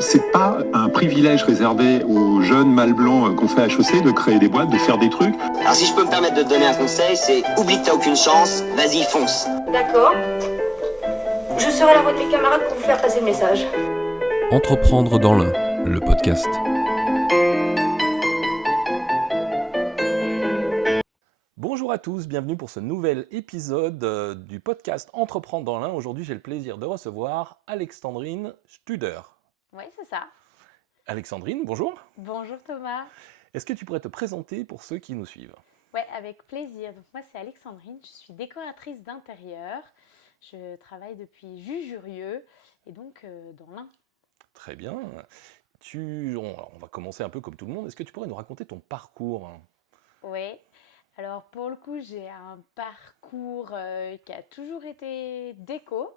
c'est pas un privilège réservé aux jeunes mâles blancs qu'on fait à HEC de créer des boîtes, de faire des trucs. Alors si je peux me permettre de te donner un conseil, c'est oublie que t'as aucune chance, vas-y fonce. D'accord. Je serai à la voix de mes camarades pour vous faire passer le message. Entreprendre dans l'Ain, le podcast. Bonjour à tous, bienvenue pour ce nouvel épisode du podcast Entreprendre dans l'Ain. Aujourd'hui, j'ai le plaisir de recevoir Alexandrine Studer. Oui, c'est ça. Alexandrine, bonjour. Bonjour Thomas. Est-ce que tu pourrais te présenter pour ceux qui nous suivent ? Oui, avec plaisir. Donc moi, c'est Alexandrine, je suis décoratrice d'intérieur. Je travaille depuis Jujurieux et donc dans l'Ain. Très bien. On va commencer un peu comme tout le monde. Est-ce que tu pourrais nous raconter ton parcours ? Oui. Alors pour le coup, j'ai un parcours qui a toujours été déco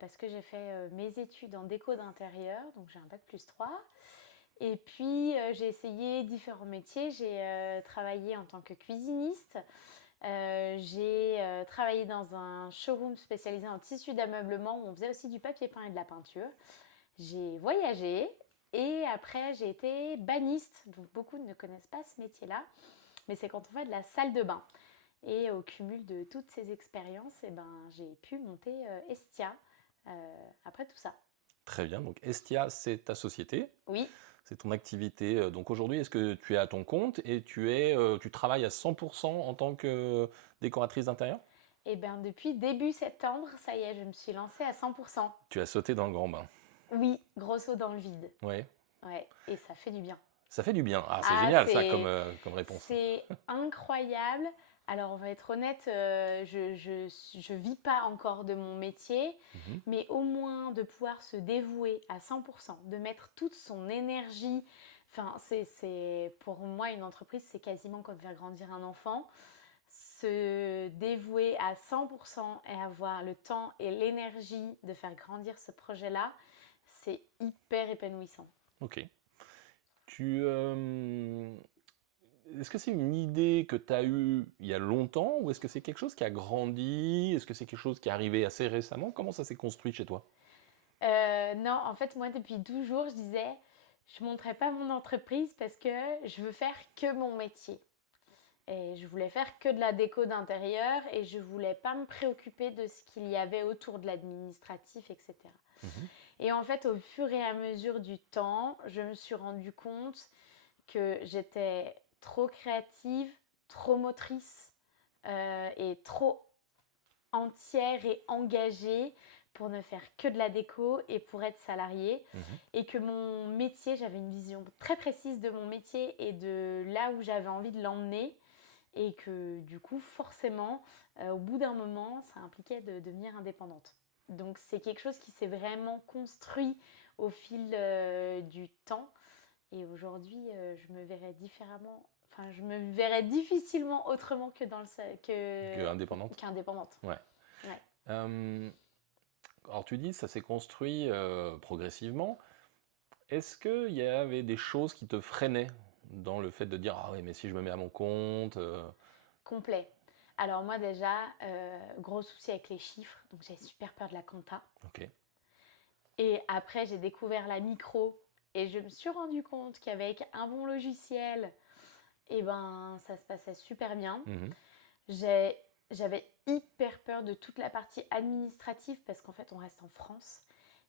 parce que j'ai fait mes études en déco d'intérieur, donc j'ai un bac +3. Et puis j'ai essayé différents métiers. J'ai travaillé en tant que cuisiniste. J'ai travaillé dans un showroom spécialisé en tissu d'ameublement où on faisait aussi du papier peint et de la peinture. J'ai voyagé et après j'ai été baniste. Donc beaucoup ne connaissent pas ce métier-là. Mais c'est quand on fait de la salle de bain. Et au cumul de toutes ces expériences, j'ai pu monter Estia après tout ça. Très bien, donc Estia, c'est ta société. Oui. C'est ton activité. Donc aujourd'hui, est-ce que tu es à ton compte et tu travailles à 100% en tant que décoratrice d'intérieur ? Eh bien, depuis début septembre, ça y est, je me suis lancée à 100%. Tu as sauté dans le grand bain. Oui, gros saut dans le vide. Ouais. Ouais, et ça fait du bien. Ça fait du bien. Ah, c'est génial ça comme réponse. C'est incroyable. Alors, on va être honnête, je vis pas encore de mon métier, mais au moins de pouvoir se dévouer à 100%, de mettre toute son énergie. Enfin, c'est pour moi, une entreprise, c'est quasiment comme faire grandir un enfant. Se dévouer à 100% et avoir le temps et l'énergie de faire grandir ce projet-là, c'est hyper épanouissant. Ok. Est-ce que c'est une idée que tu as eue il y a longtemps ou est-ce que c'est quelque chose qui a grandi ? Est-ce que c'est quelque chose qui est arrivé assez récemment ? Comment ça s'est construit chez toi ? Non, en fait, moi, depuis 12 jours, je disais, je ne montrerai pas mon entreprise parce que je veux faire que mon métier. Et je voulais faire que de la déco d'intérieur et je ne voulais pas me préoccuper de ce qu'il y avait autour de l'administratif, etc. Et en fait, au fur et à mesure du temps, je me suis rendu compte que j'étais trop créative, trop motrice et trop entière et engagée pour ne faire que de la déco et pour être salariée. Et que mon métier, j'avais une vision très précise de mon métier et de là où j'avais envie de l'emmener. Et que du coup, forcément, au bout d'un moment, ça impliquait de devenir indépendante. Donc c'est quelque chose qui s'est vraiment construit au fil du temps. Et aujourd'hui, je me verrais différemment. Enfin, je me verrais difficilement autrement que qu'indépendante. Ouais. Alors tu dis, ça s'est construit progressivement. Est-ce qu'il y avait des choses qui te freinaient dans le fait de dire « Ah oui, mais si je me mets à mon compte… Complet. Alors moi déjà, gros souci avec les chiffres, donc j'ai super peur de la compta. Ok. Et après, j'ai découvert la micro et je me suis rendu compte qu'avec un bon logiciel, ça se passait super bien. J'avais hyper peur de toute la partie administrative parce qu'en fait, on reste en France.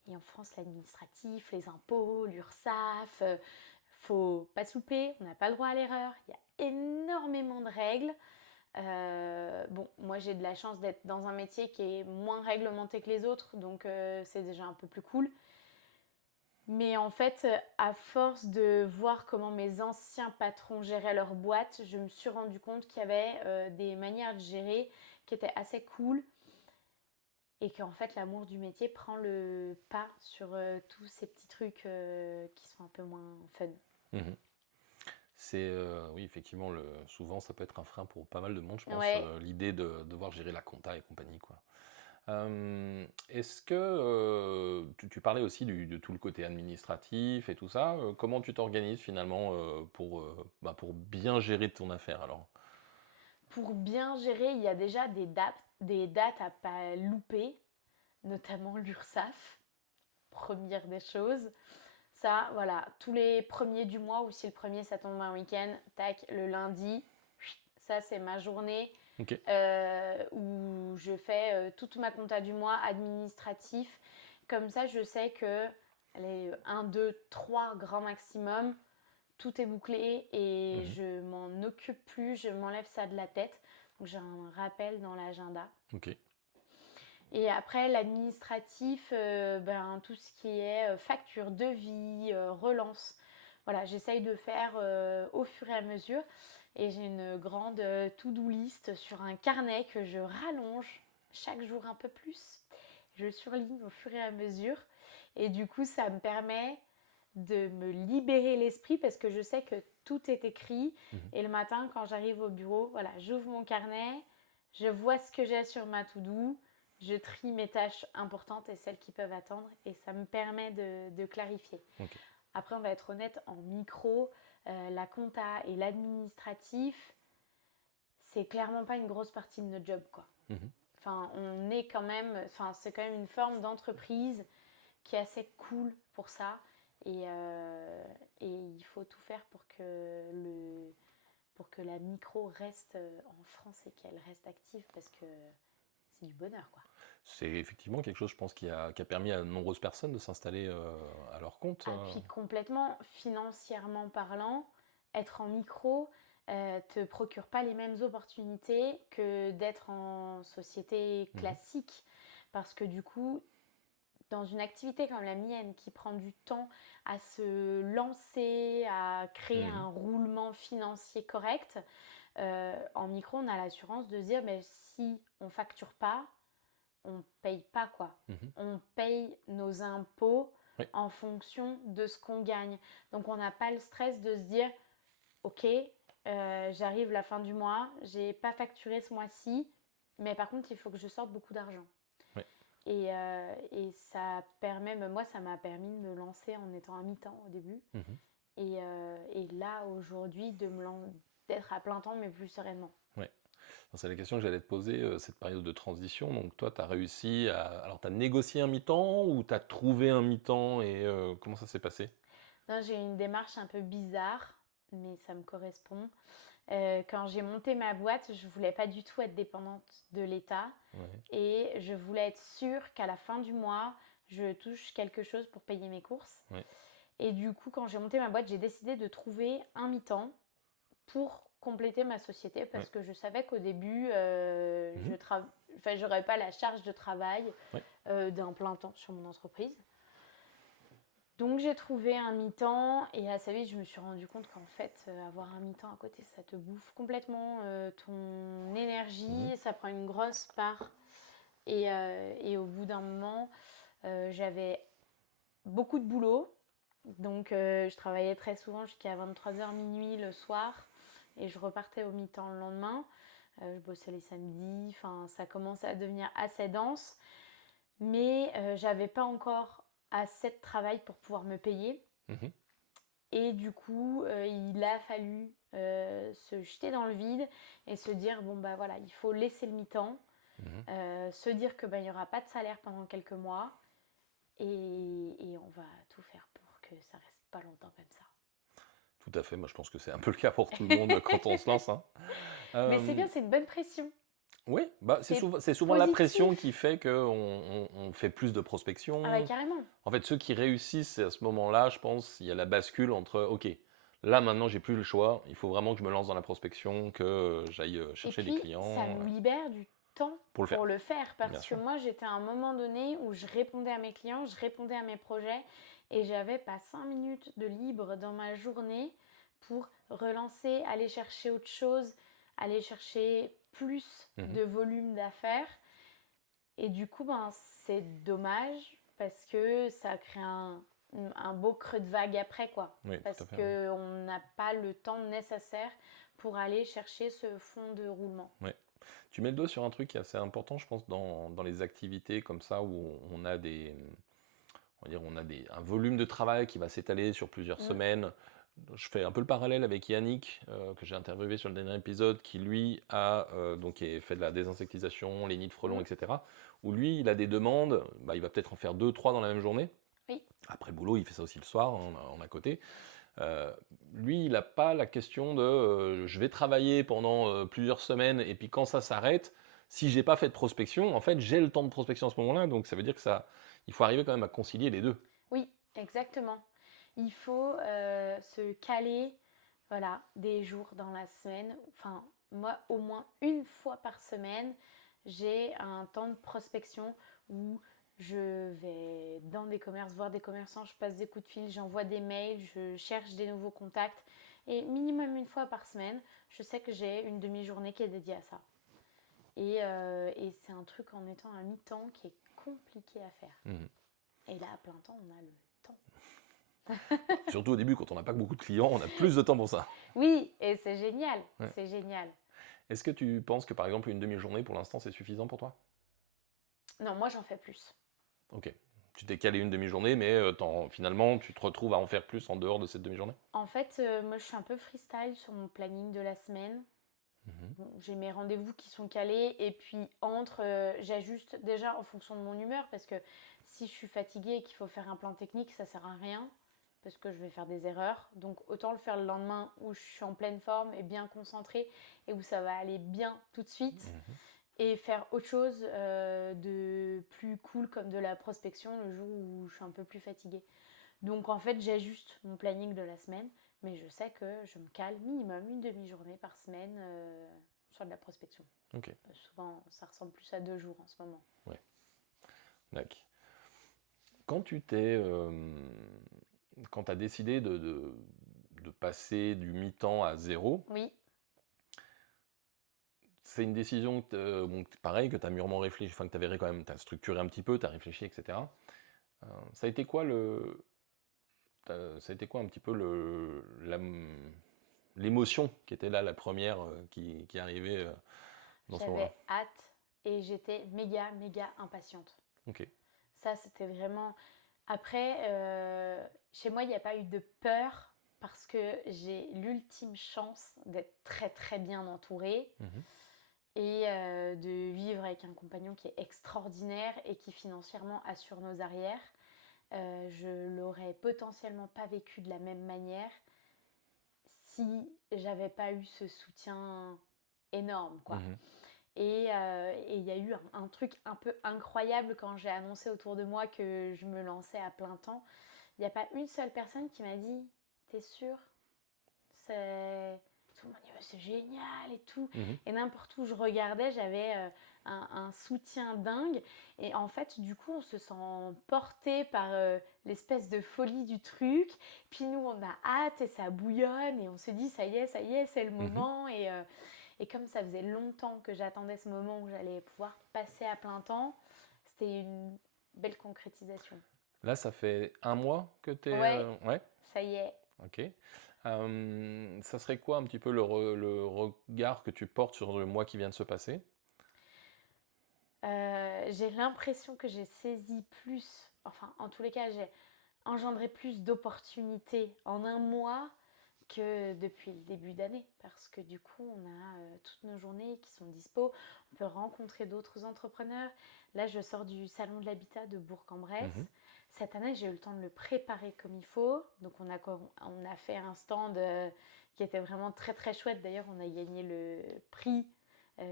Et en France, l'administratif, les impôts, l'URSSAF, faut pas souper, on n'a pas le droit à l'erreur. Il y a énormément de règles. Moi j'ai de la chance d'être dans un métier qui est moins réglementé que les autres, donc c'est déjà un peu plus cool. Mais en fait, à force de voir comment mes anciens patrons géraient leur boîte, je me suis rendu compte qu'il y avait des manières de gérer qui étaient assez cool et qu'en fait l'amour du métier prend le pas sur tous ces petits trucs qui sont un peu moins fun. C'est, oui, effectivement, souvent ça peut être un frein pour pas mal de monde, je pense, Ouais. L'idée de devoir gérer la compta et compagnie, quoi. Est-ce que tu parlais aussi de tout le côté administratif et tout ça, comment tu t'organises finalement pour bien gérer ton affaire alors ? Pour bien gérer, il y a déjà des dates à pas louper, notamment l'URSSAF, première des choses. Ça, voilà, tous les premiers du mois, ou si le premier ça tombe un week-end, tac, le lundi, ça c'est ma journée Ok. où je fais toute ma compta du mois, administratif. Comme ça, je sais que les 1, 2, 3 grand maximum, tout est bouclé et je m'en occupe plus, je m'enlève ça de la tête. Donc j'ai un rappel dans l'agenda. Ok. Et après, l'administratif, tout ce qui est facture, devis, relance. Voilà, j'essaye de faire au fur et à mesure. Et j'ai une grande to-do list sur un carnet que je rallonge chaque jour un peu plus. Je surligne au fur et à mesure. Et du coup, ça me permet de me libérer l'esprit parce que je sais que tout est écrit. Et le matin, quand j'arrive au bureau, voilà, j'ouvre mon carnet, je vois ce que j'ai sur ma to-do, je trie mes tâches importantes et celles qui peuvent attendre et ça me permet de clarifier. Ok. Après, on va être honnête, en micro, la compta et l'administratif, c'est clairement pas une grosse partie de notre job, quoi. Enfin, on est quand même, enfin, c'est quand même une forme d'entreprise qui est assez cool pour ça. Et il faut tout faire pour que la micro reste en France et qu'elle reste active parce que c'est du bonheur, quoi. C'est effectivement quelque chose, je pense, qui a permis à de nombreuses personnes de s'installer à leur compte. Ah, puis complètement, financièrement parlant, être en micro te procure pas les mêmes opportunités que d'être en société classique. Parce que du coup, dans une activité comme la mienne qui prend du temps à se lancer, à créer un roulement financier correct, en micro, on a l'assurance de se dire si on facture pas, on paye pas, quoi. On paye nos impôts en fonction de ce qu'on gagne. Donc on n'a pas le stress de se dire ok, j'arrive la fin du mois, j'ai pas facturé ce mois-ci, mais par contre il faut que je sorte beaucoup d'argent. Et ça permet, moi ça m'a permis de me lancer en étant à mi-temps au début. Et là aujourd'hui d'être à plein temps mais plus sereinement. C'est la question que j'allais te poser, cette période de transition. Donc toi, tu as réussi à... Alors, tu as négocié un mi-temps ou tu as trouvé un mi-temps et comment ça s'est passé? Non, j'ai eu une démarche un peu bizarre, mais ça me correspond. Quand j'ai monté ma boîte, je voulais pas du tout être dépendante de l'État et je voulais être sûre qu'à la fin du mois, je touche quelque chose pour payer mes courses. Et du coup, quand j'ai monté ma boîte, j'ai décidé de trouver un mi-temps pour compléter ma société parce que je savais qu'au début, j'aurais pas la charge de travail d'un plein temps sur mon entreprise. Donc j'ai trouvé un mi-temps et assez vite je me suis rendu compte qu'en fait avoir un mi-temps à côté ça te bouffe complètement ton énergie, ça prend une grosse part et au bout d'un moment j'avais beaucoup de boulot donc je travaillais très souvent jusqu'à 23h minuit le soir et je repartais au mi-temps le lendemain, je bossais les samedis, enfin ça commençait à devenir assez dense mais j'avais pas encore assez de travail pour pouvoir me payer. Et du coup, il a fallu se jeter dans le vide et se dire, bon bah voilà, il faut laisser le mi-temps, se dire que il n'y aura pas de salaire pendant quelques mois et on va tout faire pour que ça reste pas longtemps comme ça. Tout à fait, moi je pense que c'est un peu le cas pour tout le monde quand on se lance. Mais c'est bien, c'est une bonne pression. Oui, c'est souvent la pression qui fait qu'on fait plus de prospection. Ah ouais, carrément. En fait, ceux qui réussissent à ce moment-là, je pense, il y a la bascule entre ok, là maintenant j'ai plus le choix, il faut vraiment que je me lance dans la prospection, que j'aille chercher des clients. Ça nous libère du temps pour le faire parce que sûr. moi j'étais à un moment donné où je répondais à mes clients, je répondais à mes projets et j'avais pas 5 minutes de libre dans ma journée pour relancer, aller chercher autre chose, aller chercher plus de volume d'affaires et du coup c'est dommage parce que ça crée un beau creux de vague après quoi, parce qu'on n'a pas le temps nécessaire pour aller chercher ce fond de roulement. Tu mets le doigt sur un truc qui est assez important je pense dans les activités comme ça où on a un volume de travail qui va s'étaler sur plusieurs semaines. Je fais un peu le parallèle avec Yannick, que j'ai interviewé sur le dernier épisode, qui lui a fait de la désinsectisation, les nids de frelons, etc. Où lui, il a des demandes, il va peut-être en faire 2-3 dans la même journée. Oui. Après le boulot, il fait ça aussi le soir, en à côté. Lui, il n'a pas la question de je vais travailler pendant plusieurs semaines et puis quand ça s'arrête, si j'ai pas fait de prospection, en fait, j'ai le temps de prospection à ce moment-là. Donc ça veut dire que il faut arriver quand même à concilier les deux. Oui, exactement. Il faut se caler, voilà, des jours dans la semaine. Enfin, moi, au moins une fois par semaine, j'ai un temps de prospection où je vais dans des commerces, voir des commerçants, je passe des coups de fil, j'envoie des mails, je cherche des nouveaux contacts. Et minimum une fois par semaine, je sais que j'ai une demi-journée qui est dédiée à ça. Et c'est un truc en étant à mi-temps qui est compliqué à faire. Mhm. Et là, à plein temps, on a le temps. Surtout au début, quand on n'a pas beaucoup de clients, on a plus de temps pour ça. Oui, et c'est génial, Ouais. c'est génial. Est-ce que tu penses que par exemple une demi-journée pour l'instant c'est suffisant pour toi? Non, moi j'en fais plus. Ok. Tu t'es calé une demi-journée, mais finalement tu te retrouves à en faire plus en dehors de cette demi-journée? En fait, moi je suis un peu freestyle sur mon planning de la semaine. Mhm. Bon, j'ai mes rendez-vous qui sont calés et puis j'ajuste déjà en fonction de mon humeur parce que si je suis fatiguée et qu'il faut faire un plan technique, ça sert à rien parce que je vais faire des erreurs. Donc autant le faire le lendemain où je suis en pleine forme et bien concentrée et où ça va aller bien tout de suite. Mhm. Et faire autre chose de plus cool comme de la prospection le jour où je suis un peu plus fatiguée. Donc en fait j'ajuste mon planning de la semaine, mais je sais que je me cale minimum une demi-journée par semaine sur de la prospection. Ok. Souvent ça ressemble plus à 2 jours en ce moment. D'accord. Quand quand tu as décidé de passer du mi-temps à zéro, Oui, c'est une décision bon, pareil, que tu as mûrement réfléchi, enfin que tu avais quand même, tu as structuré un petit peu, tu as réfléchi, etc. Ça a été quoi ça a été quoi un petit peu l'émotion qui était là, la première qui arrivait dans ce moment-là? j'avais hâte et j'étais méga impatiente. Ok. Ça c'était vraiment... Après, chez moi il n'y a pas eu de peur parce que j'ai l'ultime chance d'être très bien entourée. Mhm. Et de vivre avec un compagnon qui est extraordinaire et qui financièrement assure nos arrières. Je l'aurais potentiellement pas vécu de la même manière si j'avais pas eu ce soutien énorme, quoi. Mhm. Et il y a eu un truc un peu incroyable quand j'ai annoncé autour de moi que je me lançais à plein temps. Il n'y a pas une seule personne qui m'a dit « T'es sûre ? C'est... » Tout le monde dit « C'est génial et tout. » Mhm. Et n'importe où je regardais, j'avais un soutien dingue. Et en fait, du coup, on se sent porté par l'espèce de folie du truc. Puis nous, on a hâte et ça bouillonne. Et on se dit « Ça y est, c'est le moment. » Et comme ça faisait longtemps que j'attendais ce moment où j'allais pouvoir passer à plein temps, c'était une belle concrétisation. Là, ça fait un mois que tu es... Ouais. Ouais. Ça y est. Ok. Ça serait quoi un petit peu le regard que tu portes sur le mois qui vient de se passer? J'ai l'impression que j'ai saisi plus, enfin en tous les cas j'ai engendré plus d'opportunités en un mois que depuis le début d'année parce que du coup on a toutes nos journées qui sont dispo, on peut rencontrer d'autres entrepreneurs. Là je sors du salon de l'habitat de Bourg-en-Bresse. Mhm. Cette année j'ai eu le temps de le préparer comme il faut, donc on a fait un stand qui était vraiment très chouette. D'ailleurs on a gagné le prix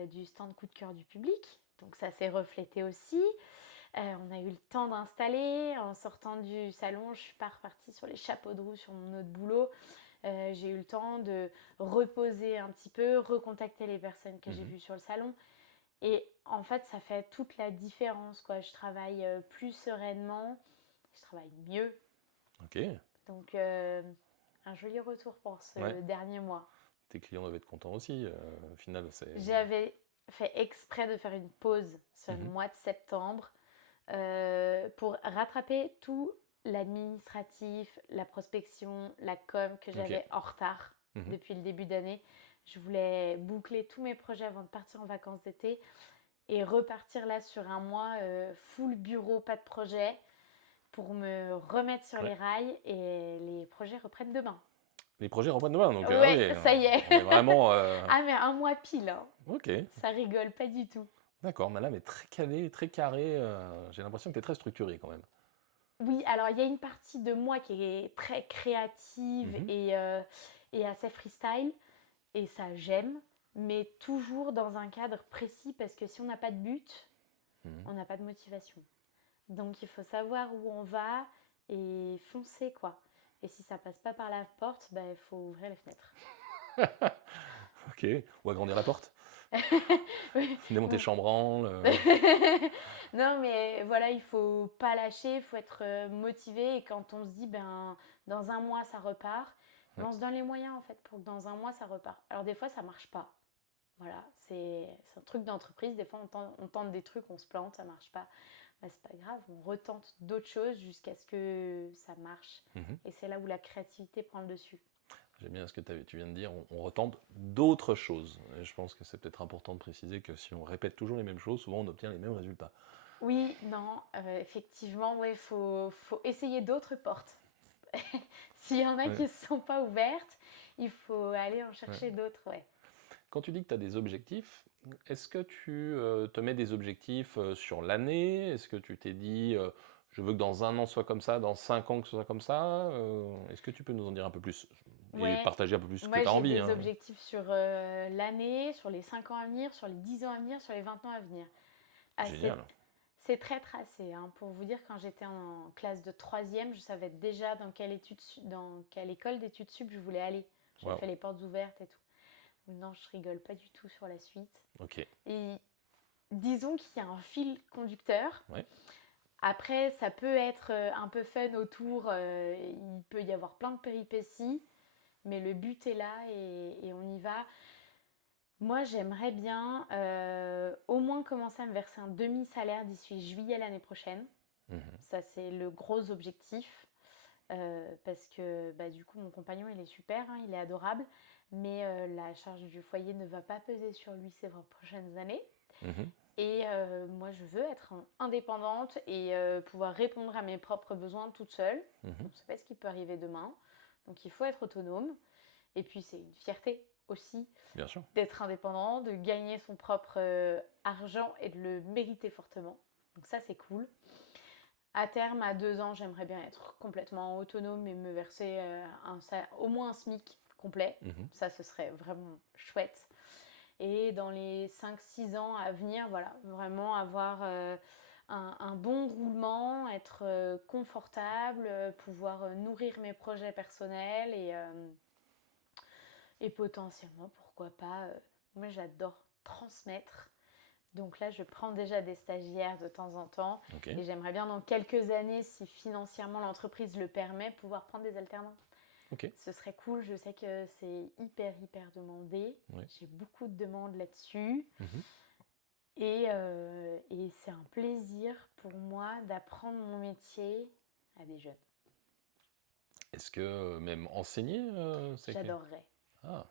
du stand coup de cœur du public. Donc ça s'est reflété aussi. On a eu le temps d'installer. En sortant du salon, je suis pas repartie sur les chapeaux de roue sur mon autre boulot. J'ai eu le temps de reposer un petit peu, recontacter les personnes que j'ai vues sur le salon. Et en fait, ça fait toute la différence, quoi. Je travaille plus sereinement, je travaille mieux. Ok. Donc un joli retour pour ce dernier mois. Tes clients doivent être contents aussi. Au final, c'est... J'avais fait exprès de faire une pause sur le mois de septembre pour rattraper tout l'administratif, la prospection, la com que j'avais en retard depuis le début d'année. Je voulais boucler tous mes projets avant de partir en vacances d'été et repartir là sur un mois full bureau, pas de projet, pour me remettre sur les rails et les projets reprennent demain. Les projets reprennent demain, donc ouais, ça y est. On est vraiment... Ah mais un mois pile, hein. Ok. Ça rigole pas du tout. D'accord, mais là, mais très calé, très carré. J'ai l'impression que tu es très structuré quand même. Oui, alors il y a une partie de moi qui est très créative Mhm. et assez freestyle, et ça j'aime, mais toujours dans un cadre précis, parce que si on n'a pas de but, Mhm. on n'a pas de motivation. Donc il faut savoir où on va et foncer, quoi. Et si ça passe pas par la porte, bah, il faut ouvrir les fenêtres. Ok, ou agrandir la porte, Oui. démonter chambranle. Non, mais voilà, il faut pas lâcher, il faut être motivé. Et quand on se dit, ben, dans un mois, ça repart, ben, Ouais. on se donne les moyens, en fait, pour que dans un mois, ça repart. Alors, des fois, ça marche pas. Voilà, c'est un truc d'entreprise. Des fois, on tente des trucs, on se plante, ça marche pas. Ben, c'est pas grave, on retente d'autres choses jusqu'à ce que ça marche. Mhm. Et c'est là où la créativité prend le dessus. J'aime bien ce que tu viens de dire, on retente d'autres choses. Et je pense que c'est peut-être important de préciser que si on répète toujours les mêmes choses, souvent on obtient les mêmes résultats. Oui, non, effectivement, ouais, faut essayer d'autres portes. S'il y en a Ouais, qui ne sont pas ouvertes, il faut aller en ouais. chercher d'autres, ouais. Quand tu dis que tu as des objectifs, est-ce que tu te mets des objectifs sur l'année? Est-ce que tu t'es dit, je veux que dans 1 an ce soit comme ça, dans 5 ans que ce soit comme ça? Est-ce que tu peux nous en dire un peu plus? Et Ouais, partager un peu plus ce que moi tu as j'ai envie, des hein. objectifs sur l'année, sur les 5 ans à venir, sur les 10 ans à venir, sur les 20 ans à venir. Ah, Génial. c'est très tracé, hein. Pour vous dire, quand j'étais en classe de troisième, je savais déjà dans quelle école d'études sup je voulais aller. J'avais Waouh. fait les portes ouvertes et tout. Non, je rigole pas du tout sur la suite. Ok. Et disons qu'il y a un fil conducteur. Ouais. Après, ça peut être un peu fun autour, il peut y avoir plein de péripéties, mais le but est là et on y va. Moi, j'aimerais bien au moins commencer à me verser un demi-salaire d'ici juillet l'année prochaine. Mhm. Ça, c'est le gros objectif. Parce que bah, du coup, mon compagnon, il est super, hein, il est adorable, mais la charge du foyer ne va pas peser sur lui ces 20 prochaines années. Mhm. Et moi, je veux être indépendante et pouvoir répondre à mes propres besoins toute seule. Mhm. On ne sait pas ce qui peut arriver demain. Donc, il faut être autonome. Et puis, c'est une fierté aussi Bien sûr. d'être indépendant, de gagner son propre argent et de le mériter fortement. Donc, ça, c'est cool. À terme, à 2 ans, j'aimerais bien être complètement autonome et me verser au moins un SMIC complet. Mhm. Ça, ce serait vraiment chouette. Et dans les 5-6 ans à venir, voilà, vraiment avoir un bon roulement, être confortable, pouvoir nourrir mes projets personnels et potentiellement, pourquoi pas, moi j'adore transmettre. Donc là, je prends déjà des stagiaires de temps en temps Ok. et j'aimerais bien dans quelques années, si financièrement l'entreprise le permet, pouvoir prendre des alternants. Ok. Ce serait cool, je sais que c'est hyper demandé. Ouais. J'ai beaucoup de demandes là-dessus. Mhm. Et c'est un plaisir pour moi d'apprendre mon métier à des jeunes. Est-ce que même enseigner, c'est que... J'adorerais. Ah,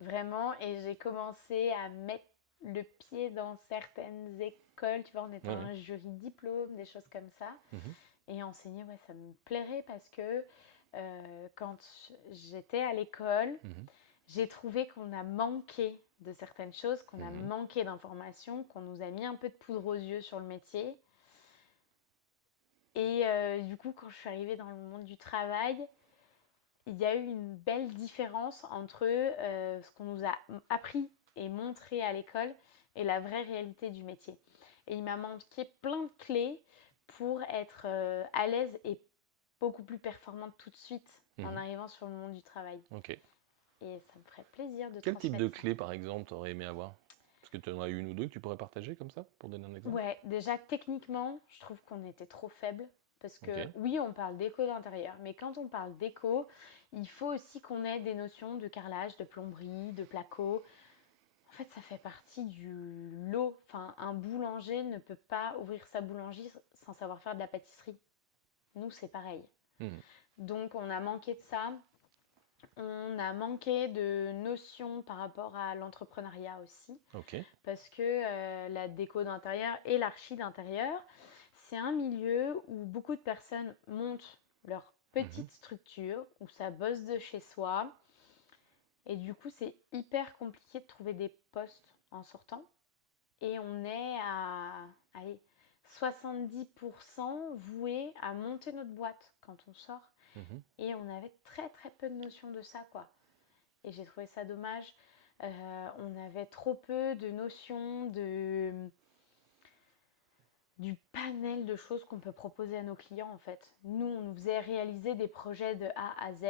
Vraiment, et j'ai commencé à mettre le pied dans certaines écoles, tu vois, en étant ouais, ouais. un jury diplôme, des choses comme ça. Mhm. Et enseigner, ouais, ça me plairait parce que quand j'étais à l'école, Mhm. j'ai trouvé qu'on a manqué de certaines choses, qu'on a Mhm. manqué d'informations, qu'on nous a mis un peu de poudre aux yeux sur le métier. Et du coup, quand je suis arrivée dans le monde du travail, il y a eu une belle différence entre ce qu'on nous a appris et montré à l'école et la vraie réalité du métier. Et il m'a manqué plein de clés pour être à l'aise et beaucoup plus performante tout de suite en Mhm. arrivant sur le monde du travail. Ok. Et ça me ferait plaisir de Quel type de transmettre ça. clé, par exemple, t'aurais aimé avoir? Est-ce que tu en as une ou deux que tu pourrais partager comme ça, pour donner un exemple? Ouais, déjà techniquement, je trouve qu'on était trop faible. Parce que Ok. oui, on parle d'éco d'intérieur, mais quand on parle d'éco, il faut aussi qu'on ait des notions de carrelage, de plomberie, de placo. En fait, ça fait partie du lot. Enfin, un boulanger ne peut pas ouvrir sa boulangerie sans savoir faire de la pâtisserie. Nous, c'est pareil. Mhm. Donc, on a manqué de ça. On a manqué de notions par rapport à l'entrepreneuriat aussi. Ok. Parce que la déco d'intérieur et l'archi d'intérieur, c'est un milieu où beaucoup de personnes montent leur Mhm. petite structure, où ça bosse de chez soi. Et du coup, c'est hyper compliqué de trouver des postes en sortant. Et on est à allez, 70% voués à monter notre boîte quand on sort. Mhm. Et on avait très très peu de notions de ça, quoi. Et j'ai trouvé ça dommage. On avait trop peu de notions du panel de choses qu'on peut proposer à nos clients, en fait. Nous, on nous faisait réaliser des projets de A à Z,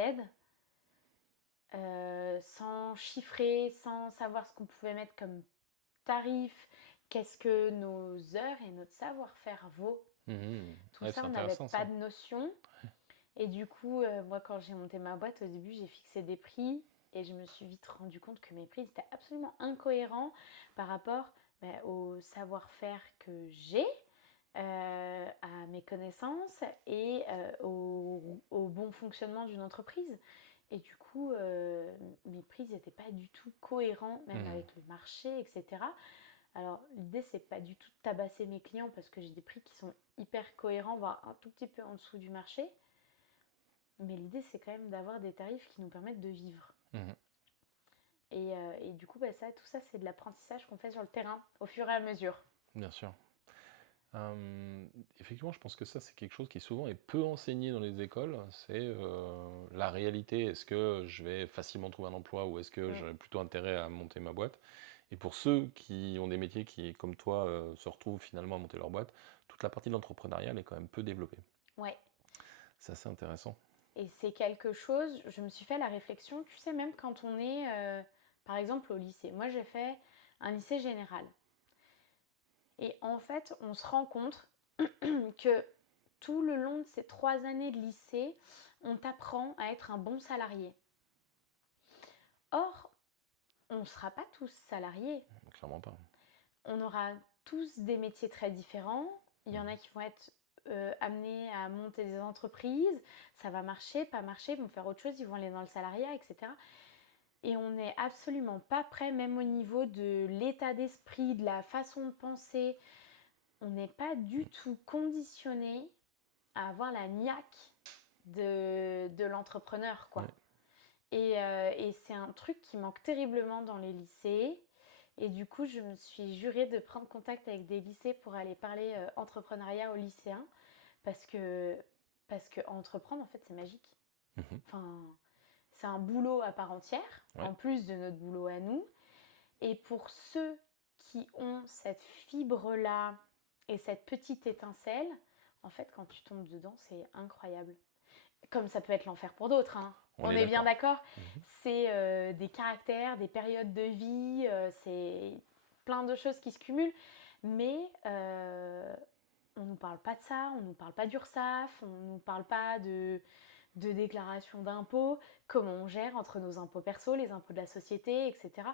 sans chiffrer, sans savoir ce qu'on pouvait mettre comme tarif, qu'est-ce que nos heures et notre savoir-faire vaut. Mhm. Tout Ouais, ça, c'est on n'avait intéressant pas ça. de notion. Et du coup, moi, quand j'ai monté ma boîte, au début, j'ai fixé des prix et je me suis vite rendu compte que mes prix étaient absolument incohérents par rapport au savoir-faire que j'ai, à mes connaissances et au bon fonctionnement d'une entreprise. Et du coup, mes prix n'étaient pas du tout cohérents, même Mhm. avec le marché, etc. Alors, l'idée, c'est pas du tout de tabasser mes clients parce que j'ai des prix qui sont hyper cohérents, voire un tout petit peu en dessous du marché. Mais l'idée, c'est quand même d'avoir des tarifs qui nous permettent de vivre. Mhm. Et du coup, tout ça, c'est de l'apprentissage qu'on fait sur le terrain, au fur et à mesure. Bien sûr. Effectivement, je pense que ça, c'est quelque chose qui souvent est peu enseigné dans les écoles. C'est la réalité. Est-ce que je vais facilement trouver un emploi ou est-ce que j'aurais plutôt intérêt à monter ma boîte? Et pour ceux qui ont des métiers qui, comme toi, se retrouvent finalement à monter leur boîte, toute la partie de l'entrepreneuriat elle est quand même peu développée. Ouais. C'est assez intéressant. Et c'est quelque chose, je me suis fait la réflexion, tu sais, même quand on est, par exemple, au lycée. Moi, j'ai fait un lycée général. Et en fait, on se rend compte que tout le long de ces 3 années de lycée, on t'apprend à être un bon salarié. Or, on ne sera pas tous salariés. Clairement pas. On aura tous des métiers très différents. Il y en a qui vont être amenés à monter des entreprises. Ça va marcher, pas marcher, ils vont faire autre chose, ils vont aller dans le salariat, etc. Et on n'est absolument pas prêt, même au niveau de l'état d'esprit, de la façon de penser. On n'est pas du tout conditionné à avoir la niaque de l'entrepreneur, quoi. Ouais. Et c'est un truc qui manque terriblement dans les lycées. Et du coup, je me suis jurée de prendre contact avec des lycées pour aller parler entrepreneuriat aux lycéens. Parce que entreprendre, en fait, c'est magique. Mhm. Enfin, c'est un boulot à part entière, Ouais. en plus de notre boulot à nous. Et pour ceux qui ont cette fibre-là et cette petite étincelle, en fait, quand tu tombes dedans, c'est incroyable. Comme ça peut être l'enfer pour d'autres, hein. On est bien d'accord. C'est des caractères, des périodes de vie, c'est plein de choses qui se cumulent. Mais on ne nous parle pas de ça, on ne nous parle pas d'URSSAF, on ne nous parle pas de déclaration d'impôts, comment on gère entre nos impôts perso, les impôts de la société, etc.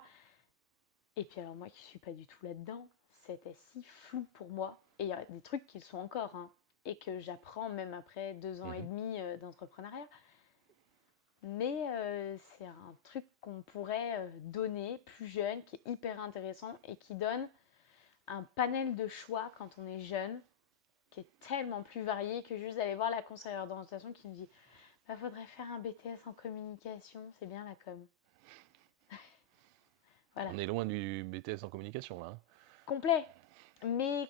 Et puis alors moi qui ne suis pas du tout là-dedans, c'était si flou pour moi. Et il y a des trucs qui le sont encore, hein, et que j'apprends même après 2 ans et demi d'entrepreneuriat. Mais c'est un truc qu'on pourrait donner plus jeune, qui est hyper intéressant et qui donne un panel de choix quand on est jeune, qui est tellement plus varié que juste aller voir la conseillère d'orientation qui me dit faudrait faire un BTS en communication, c'est bien la com. Voilà. On est loin du BTS en communication là. Complet. Mais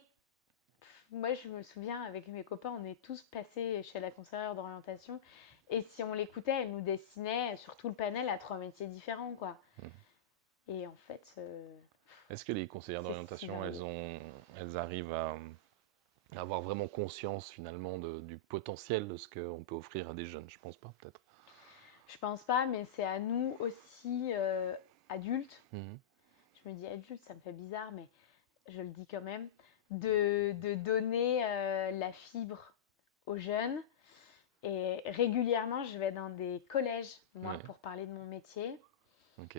moi, je me souviens, avec mes copains, on est tous passés chez la conseillère d'orientation. Et si on l'écoutait, elle nous dessinait sur tout le panel à 3 métiers différents, quoi. Et en fait... Est-ce que les conseillères d'orientation, elles arrivent à avoir vraiment conscience finalement du potentiel de ce qu'on peut offrir à des jeunes? Je pense pas, peut-être. Je pense pas, mais c'est à nous aussi, adultes. Je me dis adulte, ça me fait bizarre, mais je le dis quand même. De donner la fibre aux jeunes. Et régulièrement, je vais dans des collèges, moi, pour parler de mon métier. Ok.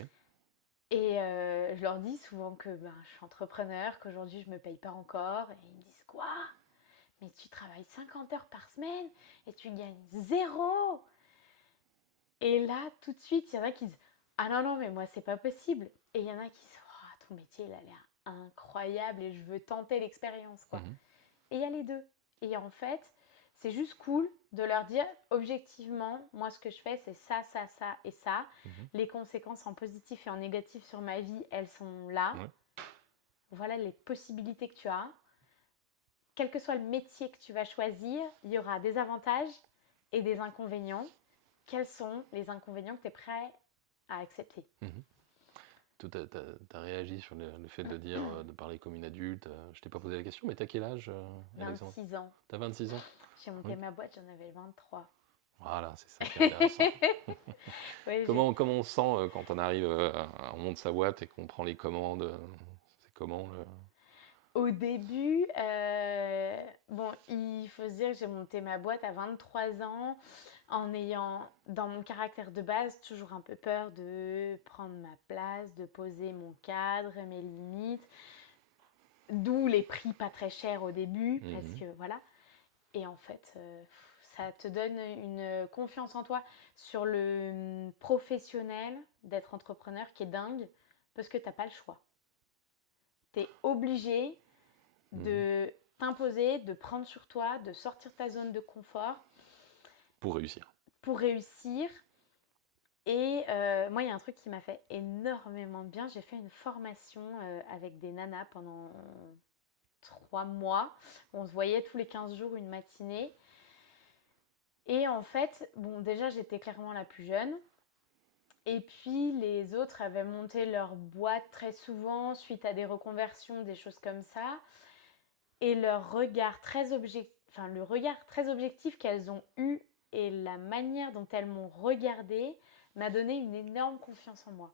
Et je leur dis souvent que je suis entrepreneur, qu'aujourd'hui, je ne me paye pas encore. Et ils me disent quoi? Mais tu travailles 50 heures par semaine et tu gagnes 0. Et là, tout de suite, il y en a qui disent ah non, mais moi, c'est pas possible. Et il y en a qui disent oh, ton métier, il a l'air incroyable et je veux tenter l'expérience, quoi. Et il y a les deux. Et en fait, c'est juste cool de leur dire objectivement, moi, ce que je fais, c'est ça, ça, ça et ça. Les conséquences en positif et en négatif sur ma vie, elles sont là. Voilà les possibilités que tu as. quel que soit le métier que tu vas choisir, il y aura des avantages et des inconvénients. Quels sont les inconvénients que tu es prêt à accepter? Tu as réagi sur le fait de dire, de parler comme une adulte. Je t'ai pas posé la question, mais t'as quel âge, Alexandre? 26 ans. T'as 26 ans? J'ai monté Oui. ma boîte, j'en avais 23. Voilà, c'est ça qui est intéressant. Oui, Comment on se sent quand on arrive, on monte sa boîte et qu'on prend les commandes? C'est comment le... Au début, bon, il faut se dire que j'ai monté ma boîte à 23 ans en ayant, dans mon caractère de base, toujours un peu peur de prendre ma place, de poser mon cadre, mes limites. D'où les prix pas très chers au début, parce que voilà. Et en fait, ça te donne une confiance en toi sur le professionnel d'être entrepreneur qui est dingue, parce que t'as pas le choix. T'es obligé de t'imposer, de prendre sur toi, de sortir de ta zone de confort Pour réussir. pour réussir. Et moi, il y a un truc qui m'a fait énormément de bien. J'ai fait une formation avec des nanas pendant 3 mois. On se voyait tous les 15 jours, une matinée. Et en fait, bon, déjà, j'étais clairement la plus jeune. Et puis, les autres avaient monté leur boîte très souvent suite à des reconversions, des choses comme ça. Et leur regard très le regard très objectif qu'elles ont eu et la manière dont elles m'ont regardée m'a donné une énorme confiance en moi.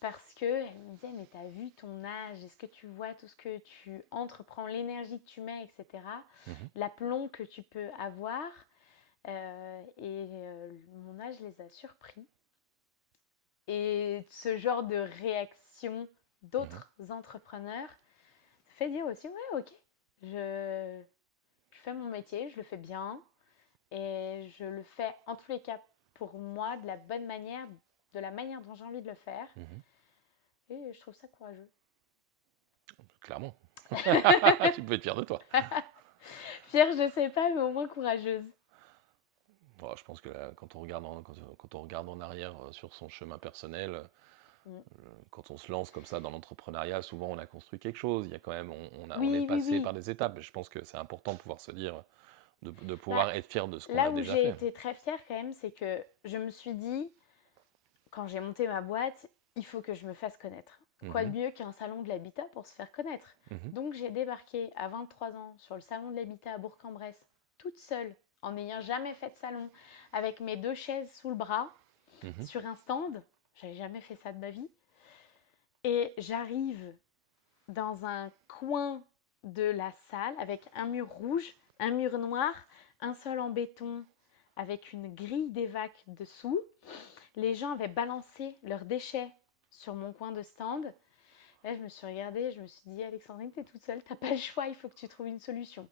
Parce qu'elles me disaient, mais t'as vu ton âge, est-ce que tu vois tout ce que tu entreprends, l'énergie que tu mets, etc. L'aplomb que tu peux avoir. Mon âge les a surpris. Et ce genre de réaction d'autres entrepreneurs te fait dire aussi, ouais, ok, je fais mon métier, je le fais bien et je le fais en tous les cas pour moi de la bonne manière, de la manière dont j'ai envie de le faire. Et je trouve ça courageux. Clairement. Tu peux être fier de toi. Fière, je sais pas, mais au moins courageuse. Bon, je pense que là, quand on regarde en arrière sur son chemin personnel, quand on se lance comme ça dans l'entrepreneuriat, souvent on a construit quelque chose. Il y a quand même, on est passé par des étapes. Et je pense que c'est important de pouvoir se dire, de pouvoir être fier de ce qu'on a déjà fait. Là où j'ai été très fière quand même, c'est que je me suis dit, quand j'ai monté ma boîte, il faut que je me fasse connaître. Quoi de mieux qu'un salon de l'habitat pour se faire connaître? Donc j'ai débarqué à 23 ans sur le salon de l'habitat à Bourg-en-Bresse, toute seule, en n'ayant jamais fait de salon, avec mes 2 chaises sous le bras, sur un stand. J'avais jamais fait ça de ma vie. Et j'arrive dans un coin de la salle avec un mur rouge, un mur noir, un sol en béton avec une grille d'évac dessous. Les gens avaient balancé leurs déchets sur mon coin de stand. Là, je me suis regardée, je me suis dit, Alexandrine, t'es toute seule, t'as pas le choix, il faut que tu trouves une solution.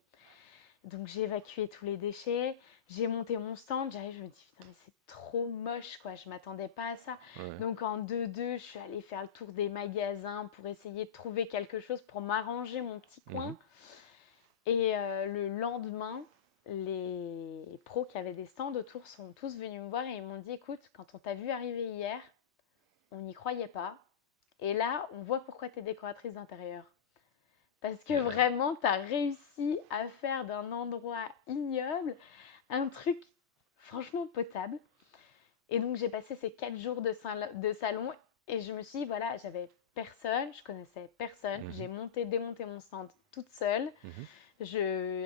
Donc j'ai évacué tous les déchets, j'ai monté mon stand, j'arrive, je me dis, putain, mais c'est trop moche, quoi, je m'attendais pas à ça. Ouais. Donc en 2-2, je suis allée faire le tour des magasins pour essayer de trouver quelque chose pour m'arranger mon petit coin. Et le lendemain, les pros qui avaient des stands autour sont tous venus me voir et ils m'ont dit, écoute, quand on t'a vu arriver hier, on n'y croyait pas. Et là, on voit pourquoi tu es décoratrice d'intérieur. Parce que vraiment, tu as réussi à faire d'un endroit ignoble un truc franchement potable. Et donc, j'ai passé ces 4 jours de salon et je me suis dit, voilà, j'avais personne, je connaissais personne. J'ai démonté mon stand toute seule.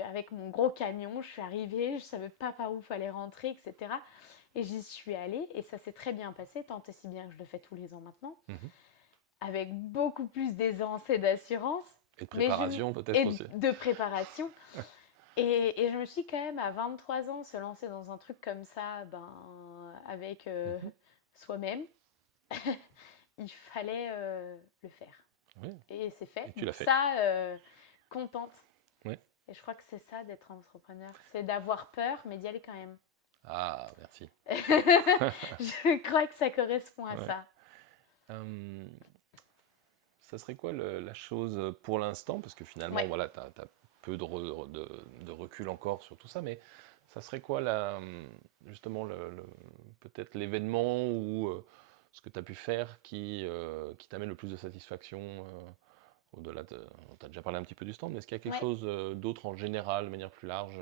Avec mon gros camion, je suis arrivée, je ne savais pas par où il fallait rentrer, etc. Et j'y suis allée et ça s'est très bien passé, tant et si bien que je le fais tous les ans maintenant. Avec beaucoup plus d'aisance et d'assurance. Et de préparation peut-être aussi. De préparation. Et je me suis quand même, à 23 ans, se lancer dans un truc comme ça, avec soi-même, il fallait le faire. Oui. Et c'est fait. Et tu l'as fait. Ça, contente. Oui. Et je crois que c'est ça d'être entrepreneur. C'est d'avoir peur, mais d'y aller quand même. Ah, merci. Je crois que ça correspond à ça. Ça serait quoi la chose pour l'instant? Parce que finalement, voilà, tu as peu de recul encore sur tout ça, mais ça serait quoi justement peut-être l'événement ou ce que tu as pu faire qui t'amène le plus de satisfaction Au-delà de, on t'a déjà parlé un petit peu du stand, mais est-ce qu'il y a quelque Ouais. chose d'autre en général, de manière plus large,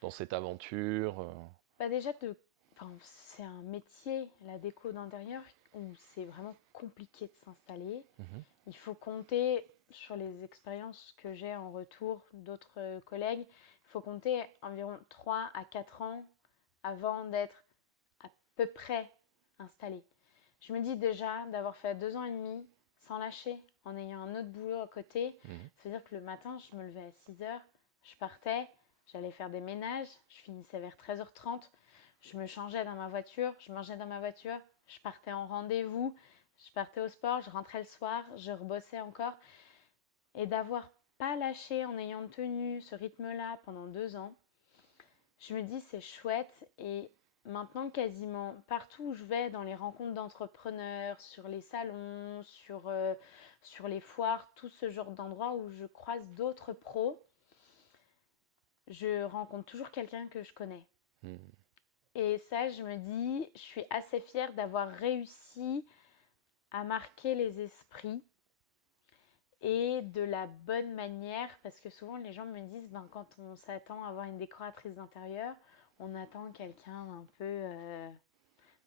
dans cette aventure Bah déjà, enfin, c'est un métier, la déco d'intérieur, où c'est vraiment compliqué de s'installer. Mhm. Il faut compter sur les expériences que j'ai en retour d'autres collègues. Il faut compter environ 3 à 4 ans avant d'être à peu près installé. Je me dis déjà d'avoir fait 2 ans et demi sans lâcher, en ayant un autre boulot à côté. Mhm. Ça veut dire que le matin, je me levais à 6 heures, je partais, j'allais faire des ménages, je finissais vers 13h30, je me changeais dans ma voiture, je mangeais dans ma voiture, je partais en rendez-vous, je partais au sport, je rentrais le soir, je rebossais encore. Et d'avoir pas lâché en ayant tenu ce rythme-là pendant 2 ans, je me dis c'est chouette. Et maintenant, quasiment partout où je vais, dans les rencontres d'entrepreneurs, sur les salons, sur les foires, tout ce genre d'endroits où je croise d'autres pros, je rencontre toujours quelqu'un que je connais. Mhm. Et ça, je me dis, je suis assez fière d'avoir réussi à marquer les esprits et de la bonne manière, parce que souvent les gens me disent, ben, quand on s'attend à avoir une décoratrice d'intérieur, on attend quelqu'un d'un peu,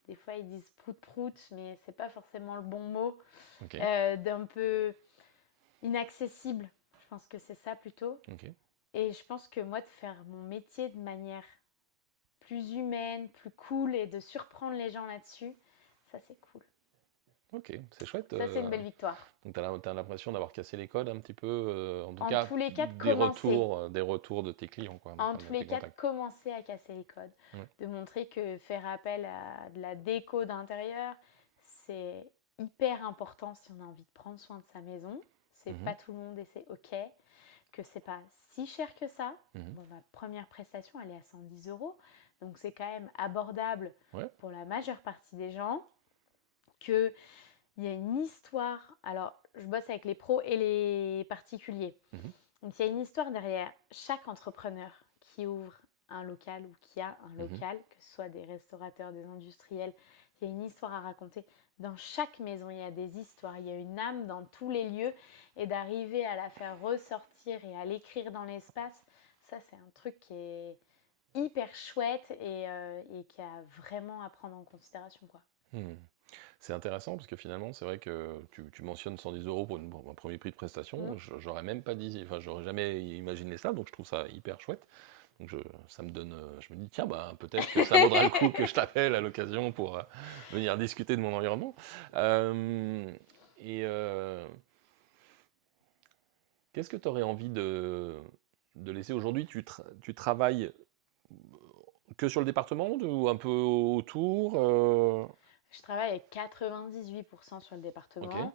des fois ils disent prout-prout, mais c'est pas forcément le bon mot, Ok, d'un peu inaccessible. Je pense que c'est ça plutôt. ok, Et je pense que moi, de faire mon métier de manière plus humaine, plus cool et de surprendre les gens là-dessus, ça c'est cool. ok, c'est chouette. Ça c'est une belle victoire. Donc t'as l'impression d'avoir cassé les codes un petit peu, en tout En cas tous les cas, de des commencer. retours de tes clients, quoi, En enfin, tous de les tes cas, de contacts. commencer à casser les codes. Ouais. De montrer que faire appel à de la déco d'intérieur, c'est hyper important si on a envie de prendre soin de sa maison. C'est Mhm. pas tout le monde et c'est ok. Que c'est pas si cher que ça. Mhm. Bon, ma première prestation, elle est à 110 euros. Donc c'est quand même abordable Ouais. pour la majeure partie des gens. Qu'il y a une histoire. Alors, je bosse avec les pros et les particuliers. Mhm. Donc il y a une histoire derrière chaque entrepreneur qui ouvre un local ou qui a un local, que ce soit des restaurateurs, des industriels. Il y a une histoire à raconter. Dans chaque maison, il y a des histoires, il y a une âme dans tous les lieux. Et d'arriver à la faire ressortir et à l'écrire dans l'espace, ça c'est un truc qui est hyper chouette et qui a vraiment à prendre en considération, quoi. Mhm. C'est intéressant parce que finalement, c'est vrai que tu mentionnes 110 euros pour un premier prix de prestation. J'aurais même pas dit, enfin, j'aurais jamais imaginé ça, donc je trouve ça hyper chouette. Donc ça me donne, je me dis, tiens, bah, peut-être que ça vaudra le coup que je t'appelle à l'occasion pour venir discuter de mon environnement. Et qu'est-ce que tu aurais envie de laisser aujourd'hui? Tu travailles que sur le département ou un peu autour Je travaille avec 98% sur le Ok. département.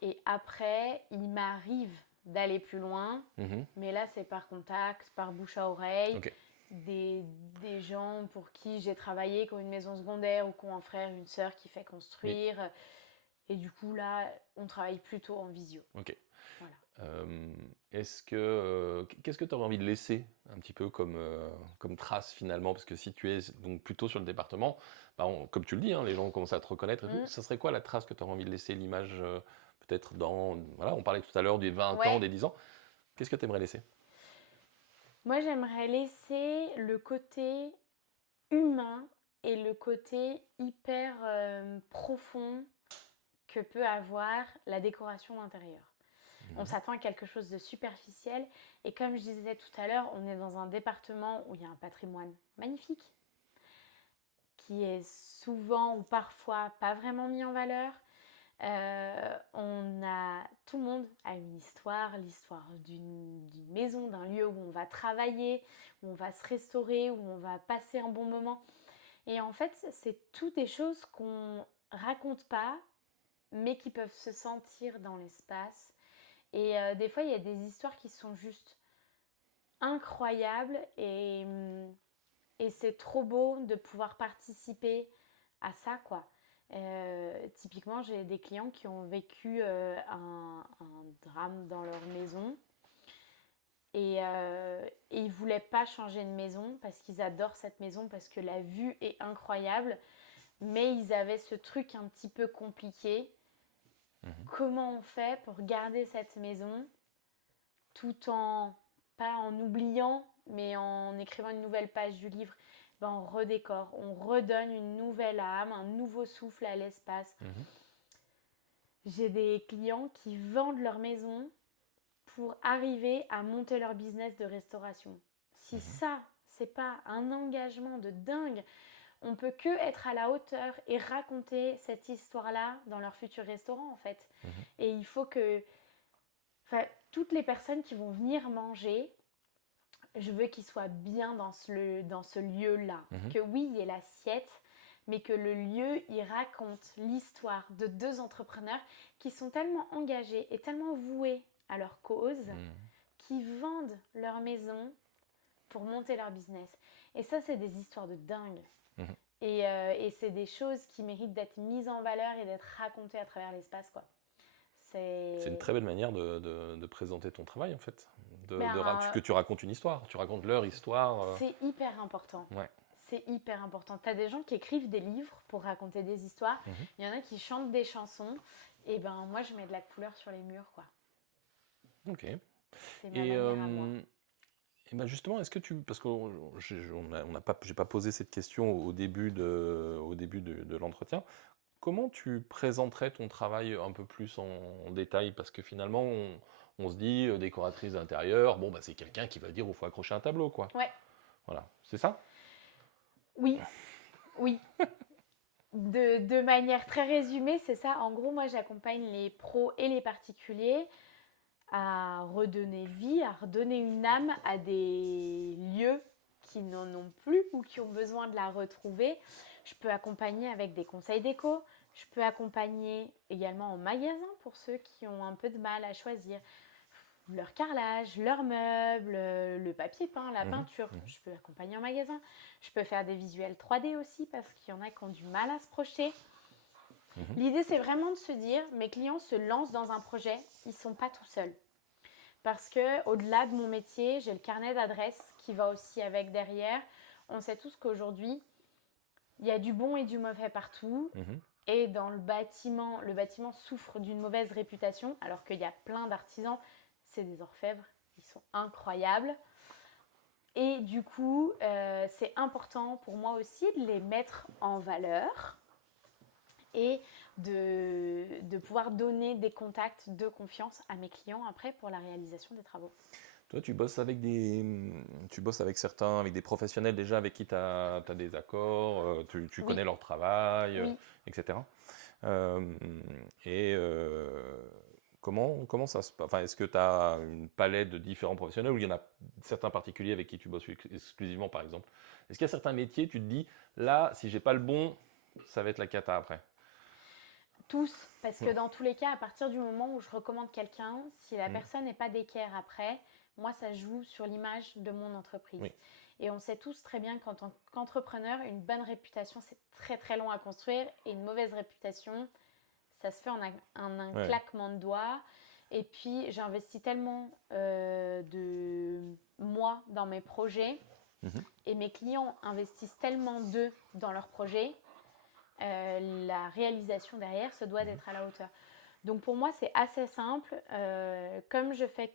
Et après, il m'arrive d'aller plus loin. Mhm. Mais là, c'est par contact, par bouche à oreille. Ok. Des gens pour qui j'ai travaillé, qui ont une maison secondaire ou qui ont un frère, une sœur qui fait construire. Et du coup, là, on travaille plutôt en visio. Ok. Voilà. Qu'est-ce que tu aurais envie de laisser un petit peu comme trace finalement? Parce que si tu es donc plutôt sur le département, bah, comme tu le dis, hein, les gens commencent à te reconnaître et tout. Ça serait quoi la trace que tu aurais envie de laisser, l'image peut-être dans... Voilà, on parlait tout à l'heure des 20 ans, Ouais. des 10 ans. Qu'est-ce que tu aimerais laisser? Moi, j'aimerais laisser le côté humain et le côté hyper profond que peut avoir la décoration d'intérieur. On s'attend à quelque chose de superficiel. Et comme je disais tout à l'heure, on est dans un département où il y a un patrimoine magnifique, qui est souvent ou parfois pas vraiment mis en valeur. Tout le monde a une histoire, l'histoire d'une maison, d'un lieu où on va travailler, où on va se restaurer, où on va passer un bon moment. Et en fait, c'est toutes des choses qu'on raconte pas, mais qui peuvent se sentir dans l'espace. Et des fois, il y a des histoires qui sont juste incroyables et c'est trop beau de pouvoir participer à ça, quoi. Typiquement, j'ai des clients qui ont vécu un drame dans leur maison et ils ne voulaient pas changer de maison parce qu'ils adorent cette maison, parce que la vue est incroyable, mais ils avaient ce truc un petit peu compliqué Comment on fait pour garder cette maison tout en, pas en oubliant, mais en écrivant une nouvelle page du livre? Ben, on redécore, on redonne une nouvelle âme, un nouveau souffle à l'espace. J'ai des clients qui vendent leur maison pour arriver à monter leur business de restauration. Si ça, c'est pas un engagement de dingue, on peut que être à la hauteur et raconter cette histoire-là dans leur futur restaurant en fait. Et il faut que toutes les personnes qui vont venir manger, je veux qu'ils soient bien dans ce lieu-là. Que oui, il y ait l'assiette, mais que le lieu, il raconte l'histoire de deux entrepreneurs qui sont tellement engagés et tellement voués à leur cause, qui vendent leur maison pour monter leur business. Et ça, c'est des histoires de dingue. Et c'est des choses qui méritent d'être mises en valeur et d'être racontées à travers l'espace, quoi. C'est une très belle manière de présenter ton travail, en fait. Ben, Que tu racontes une histoire, tu racontes leur histoire. C'est hyper important. Ouais. C'est hyper important. Tu as des gens qui écrivent des livres pour raconter des histoires. Il y en a qui chantent des chansons. Et ben moi, je mets de la couleur sur les murs, quoi. Ok. C'est ma manière à moi. Et ben justement, est-ce que parce que j'ai pas posé cette question au début de l'entretien. Comment tu présenterais ton travail un peu plus en détail? Parce que finalement, on se dit décoratrice d'intérieur, bon bah c'est quelqu'un qui va dire il faut accrocher un tableau, quoi. Ouais. Voilà, c'est ça? Oui, oui. De manière très résumée, c'est ça. En gros, moi, j'accompagne les pros et les particuliers à redonner vie, à redonner une âme à des lieux qui n'en ont plus ou qui ont besoin de la retrouver. Je peux accompagner avec des conseils déco. Je peux accompagner également en magasin pour ceux qui ont un peu de mal à choisir leur carrelage, leurs meubles, le papier peint, la peinture. Je peux accompagner en magasin. Je peux faire des visuels 3D aussi parce qu'il y en a qui ont du mal à se projeter. L'idée, c'est vraiment de se dire, mes clients se lancent dans un projet, ils ne sont pas tout seuls. Parce qu'au-delà de mon métier, j'ai le carnet d'adresses qui va aussi avec derrière. On sait tous qu'aujourd'hui, il y a du bon et du mauvais partout. Et dans le bâtiment souffre d'une mauvaise réputation, alors qu'il y a plein d'artisans, c'est des orfèvres, ils sont incroyables. Et du coup, c'est important pour moi aussi de les mettre en valeur et de pouvoir donner des contacts de confiance à mes clients après pour la réalisation des travaux. Toi, tu bosses avec avec des professionnels déjà avec qui tu as des accords, tu connais leur travail, etc. Comment ça se passe? Enfin, est-ce que tu as une palette de différents professionnels ou il y en a certains particuliers avec qui tu bosses exclusivement, par exemple? Est-ce qu'il y a certains métiers, tu te dis, là, si j'ai pas le bon, ça va être la cata après? Tous, parce que dans tous les cas, à partir du moment où je recommande quelqu'un, si la personne n'est pas d'équerre après, moi, ça joue sur l'image de mon entreprise. Oui. Et on sait tous très bien qu'en tant qu'entrepreneur, une bonne réputation, c'est très très long à construire. Et une mauvaise réputation, ça se fait en un claquement de doigts. Et puis, j'investis tellement de moi dans mes projets. Et mes clients investissent tellement d'eux dans leurs projets. La réalisation derrière se doit d'être à la hauteur. Donc pour moi, c'est assez simple. Comme je fais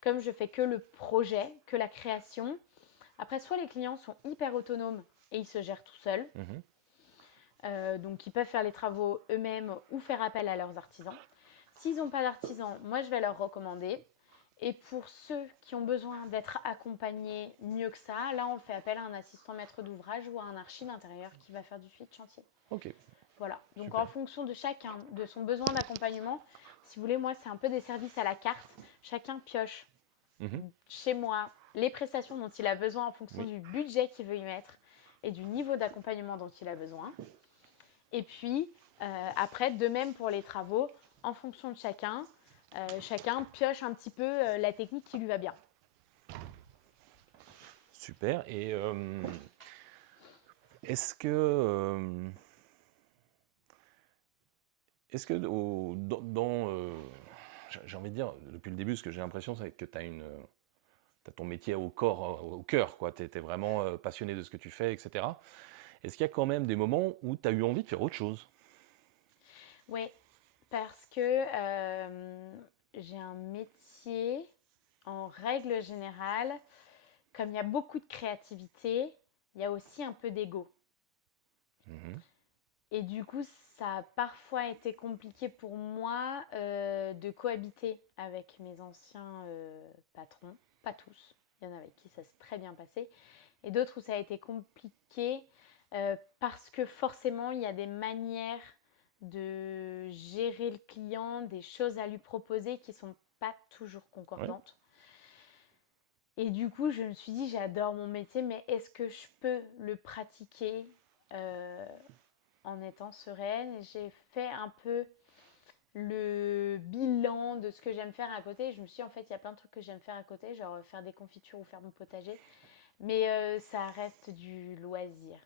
comme je fais que le projet, que la création. Après, soit les clients sont hyper autonomes et ils se gèrent tout seuls. Donc ils peuvent faire les travaux eux-mêmes ou faire appel à leurs artisans. S'ils n'ont pas d'artisans, moi je vais leur recommander. Et pour ceux qui ont besoin d'être accompagnés mieux que ça, là, on fait appel à un assistant maître d'ouvrage ou à un archi d'intérieur qui va faire du suivi de chantier. Ok. Voilà. Donc, super. En fonction de chacun, de son besoin d'accompagnement, si vous voulez, moi, c'est un peu des services à la carte. Chacun pioche chez moi les prestations dont il a besoin en fonction du budget qu'il veut y mettre et du niveau d'accompagnement dont il a besoin. Et puis, après, de même pour les travaux, en fonction de chacun, chacun pioche un petit peu la technique qui lui va bien. Super. Et est-ce que j'ai envie de dire, depuis le début, ce que j'ai l'impression, c'est que tu as ton métier au cœur, quoi. Tu es vraiment passionné de ce que tu fais, etc. Est-ce qu'il y a quand même des moments où tu as eu envie de faire autre chose? Oui, parce que j'ai un métier, en règle générale, comme il y a beaucoup de créativité, il y a aussi un peu d'ego. Mhm. Et du coup, ça a parfois été compliqué pour moi de cohabiter avec mes anciens patrons. Pas tous, il y en a avec qui ça s'est très bien passé. Et d'autres où ça a été compliqué parce que forcément, il y a des manières de gérer le client, des choses à lui proposer qui ne sont pas toujours Ouais. concordantes. Et du coup, je me suis dit, j'adore mon métier, mais est-ce que je peux le pratiquer en étant sereine? J'ai fait un peu le bilan de ce que j'aime faire à côté. Je me suis dit, en fait, il y a plein de trucs que j'aime faire à côté, genre faire des confitures ou faire mon potager. Mais ça reste du loisir.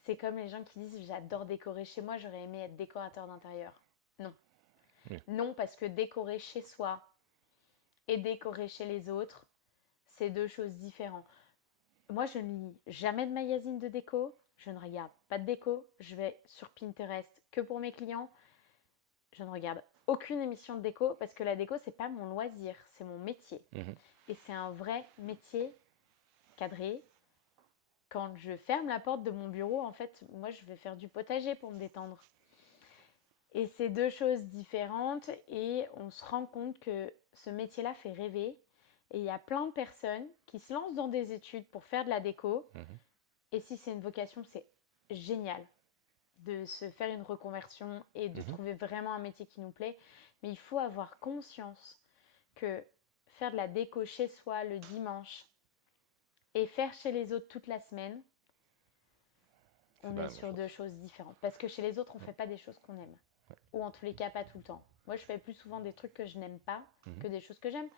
C'est comme les gens qui disent, j'adore décorer chez moi, j'aurais aimé être décorateur d'intérieur. Non. Oui. Non, parce que décorer chez soi et décorer chez les autres, c'est deux choses différentes. Moi, je ne lis jamais de magazine de déco, je ne regarde pas de déco, je vais sur Pinterest que pour mes clients. Je ne regarde aucune émission de déco parce que la déco, c'est pas mon loisir, c'est mon métier. Mhm. Et c'est un vrai métier cadré. Quand je ferme la porte de mon bureau, en fait, moi, je vais faire du potager pour me détendre. Et c'est deux choses différentes et on se rend compte que ce métier-là fait rêver. Et il y a plein de personnes qui se lancent dans des études pour faire de la déco. Mhm. Et si c'est une vocation, c'est génial de se faire une reconversion et de trouver vraiment un métier qui nous plaît. Mais il faut avoir conscience que faire de la déco chez soi le dimanche et faire chez les autres toute la semaine, on est sur deux choses différentes. Parce que chez les autres, on ne fait pas des choses qu'on aime. Ouais. Ou en tous les cas, pas tout le temps. Moi, je fais plus souvent des trucs que je n'aime pas que des choses que j'aime.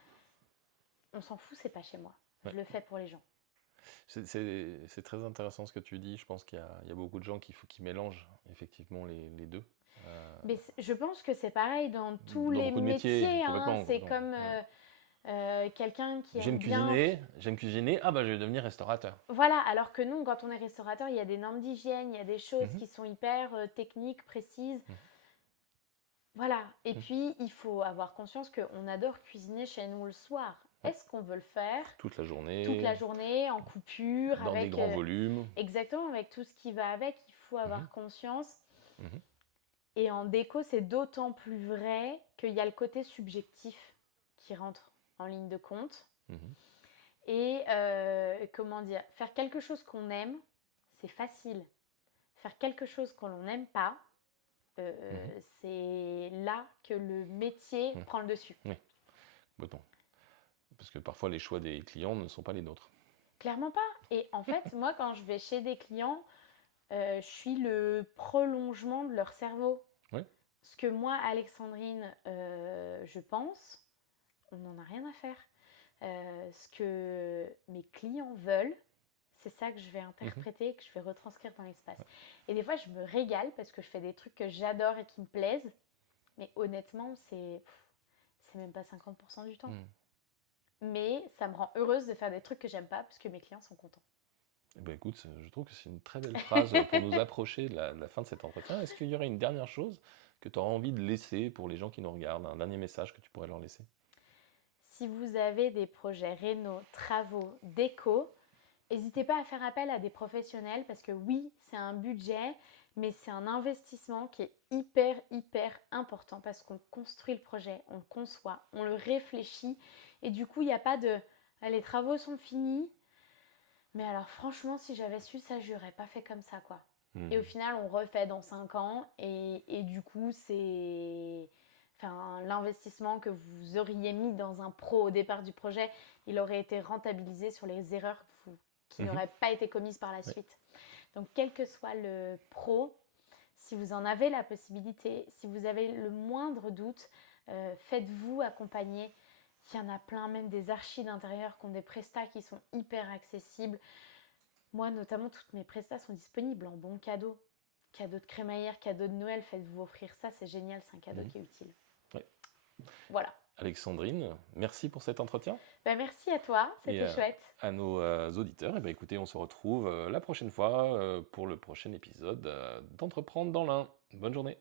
On s'en fout, c'est pas chez moi. Ouais. Je le fais pour les gens. C'est très intéressant ce que tu dis. Je pense qu'il y a beaucoup de gens qui mélangent effectivement les deux. Mais je pense que c'est pareil dans tous Dans les beaucoup de métiers, hein. complètement, C'est complètement. comme quelqu'un qui J'aime aime bien... cuisiner, ah bah je vais devenir restaurateur. Voilà, alors que nous, quand on est restaurateur, il y a des normes d'hygiène, il y a des choses qui sont hyper techniques, précises. Voilà, et puis il faut avoir conscience qu'on adore cuisiner chez nous le soir. Est-ce qu'on veut le faire toute la journée, en coupure, dans des grands volumes? Exactement, avec tout ce qui va avec, il faut avoir conscience. Mhm. Et en déco, c'est d'autant plus vrai qu'il y a le côté subjectif qui rentre en ligne de compte. Mhm. Et comment dire, faire quelque chose qu'on aime, c'est facile. Faire quelque chose qu'on n'aime pas, c'est là que le métier prend le dessus. Oui, bon. Parce que parfois les choix des clients ne sont pas les nôtres. Clairement pas. Et en fait, moi, quand je vais chez des clients, je suis le prolongement de leur cerveau. Oui. Ce que moi, Alexandrine, je pense, on n'en a rien à faire. Ce que mes clients veulent, c'est ça que je vais interpréter, que je vais retranscrire dans l'espace. Et des fois, je me régale parce que je fais des trucs que j'adore et qui me plaisent. Mais honnêtement, c'est même pas 50% du temps. Mais ça me rend heureuse de faire des trucs que j'aime pas parce que mes clients sont contents. Eh ben écoute, je trouve que c'est une très belle phrase pour nous approcher de la fin de cet entretien. Est-ce qu'il y aurait une dernière chose que tu auras envie de laisser pour les gens qui nous regardent, un dernier message que tu pourrais leur laisser? Si vous avez des projets réno, travaux, déco, n'hésitez pas à faire appel à des professionnels parce que oui, c'est un budget, mais c'est un investissement qui est hyper important parce qu'on construit le projet, on le conçoit, on le réfléchit et du coup, il n'y a pas de « les travaux sont finis ». Mais alors franchement, si j'avais su ça, je n'aurais pas fait comme ça, quoi. Et au final, on refait dans 5 ans et du coup, c'est... Enfin, l'investissement que vous auriez mis dans un pro au départ du projet, il aurait été rentabilisé sur les erreurs qui n'auraient pas été commises par la suite. Donc, quel que soit le pro, si vous en avez la possibilité, si vous avez le moindre doute, faites-vous accompagner. Il y en a plein, même des archis d'intérieur qui ont des prestats qui sont hyper accessibles. Moi, notamment, toutes mes prestats sont disponibles en bons cadeaux. Cadeau de crémaillère, cadeau de Noël, faites-vous offrir ça, c'est génial, c'est un cadeau qui est utile. Ouais. Voilà. Alexandrine, merci pour cet entretien. Bah, merci à toi, Et c'était chouette. à nos auditeurs, eh ben, écoutez, on se retrouve la prochaine fois pour le prochain épisode d'Entreprendre dans l'Ain. Bonne journée.